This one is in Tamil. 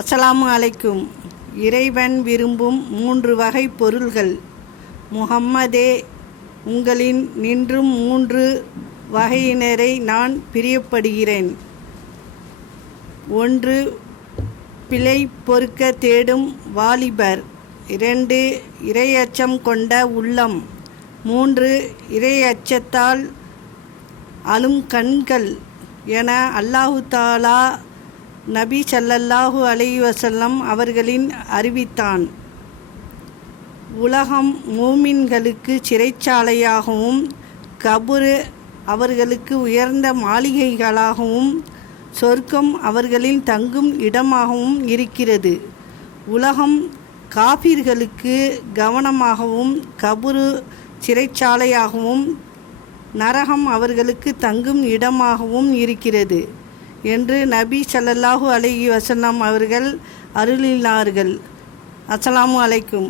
அஸ்ஸலாமு அலைக்கும். இறைவன் விரும்பும் 3 வகை பொருள்கள். முஹம்மதே, உங்களின் நின்றும் 3 வகையினரை நான் பிரியப்படுகிறேன். 1. பிழை பொறுக்க தேடும் வாலிபர். 2. இறையச்சம் கொண்ட உள்ளம். 3. இறையச்சத்தால் அழும் கண்கள் என அல்லாஹு தஆலா நபி ஸல்லல்லாஹு அலைஹி வஸல்லம் அவர்களின் அறிவித்தான். உலகம் மூமின்களுக்கு சிறைச்சாலையாகவும், கபுர் அவர்களுக்கு உயர்ந்த மாளிகைகளாகவும், சொர்க்கம் அவர்களின் தங்கும் இடமாகவும் இருக்கிறது. உலகம் காஃபிர்களுக்கு கவனமாகவும், கபுர் சிறைச்சாலையாகவும், நரகம் அவர்களுக்கு தங்கும் இடமாகவும் இருக்கிறது என்று நபி ஸல்லல்லாஹு அலைஹி வஸல்லம் அவர்கள் அருளினார்கள். அஸ்ஸலாமு அலைக்கும்.